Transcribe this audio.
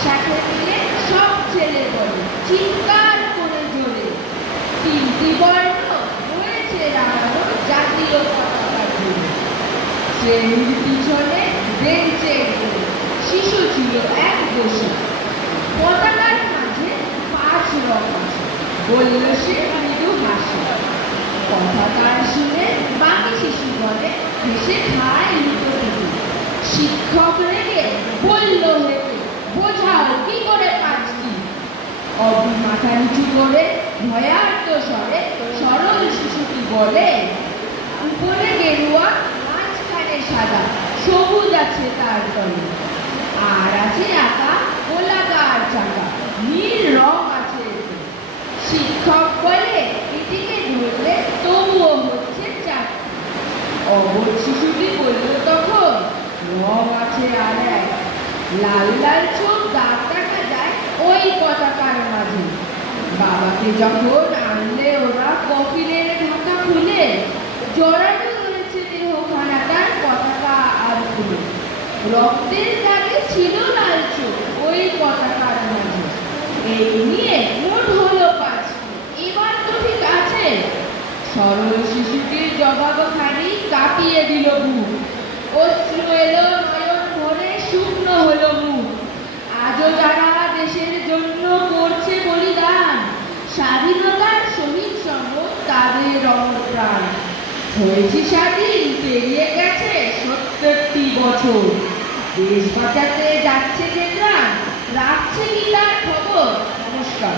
একসাথে মিলে সব ছেলে বলে চিৎকার করে জোরে, তিনটি বর্ণ হয়েছে রাঙানো জাতীয় পতাকা জুড়ে। শ্রেণীর পিছনে বেঞ্চের উপরে শিশু ছিল এক বসে, পতাকার মাঝে 5 রং আছে, বলল সে মৃদু হাসি। কথা তার শুনে বাকি শিশু বলে হেসে খায় লুটোপুটি। শিক্ষক রেগে বলল হেঁটে, বোঝাও কি করে 5টি। অবি মাথা নিচু করে ভয়ার্ত স্বরে সরল শিশুটি বলে, উপরে গেরুয়া, মাঝখানে সাদা, সবুজ আছে তার তলে, আর আছে আঁকা গোলাকার চাকা, নীল রং আছে এতে। শিক্ষক বলে এটিকে ধরলে তবুও হচ্ছে 4টি। অবধ শিশুটি বলল তখন, রং আছে আর এক, লাল লাল চোখ দাগ দেখা যায় ওই পতাকার মাঝে। বাবাকে যখন আনলে ওরা কফিনের ঢাকা খুলে, জড়ানো রয়েছে দেহখানা তার পতাকা আর ফুলে। রক্তের দাগে ছিল লাল চোখ ওই পতাকার মাঝে। এই নিয়ে মোট হলো 5টি, এবার তো ঠিক আছে। সরল শিশুটির জবাবখানি কাঁপিয়ে দিল বুক, অশ্রু এলো নয়ন ভরে, শুকনো হলো মুখ। আজও যারা দেশের জন্য করছে বলিদান, স্বাধীনতার শহীদ সঙ্গ তাদের অমর প্রাণ। হয়েছি স্বাধীন, পেরিয়ে গেছে 70টি বছর, দেশ বাঁচাতে যাচ্ছে যে প্রাণ, রাখছে কি তার খবর? নমস্কার।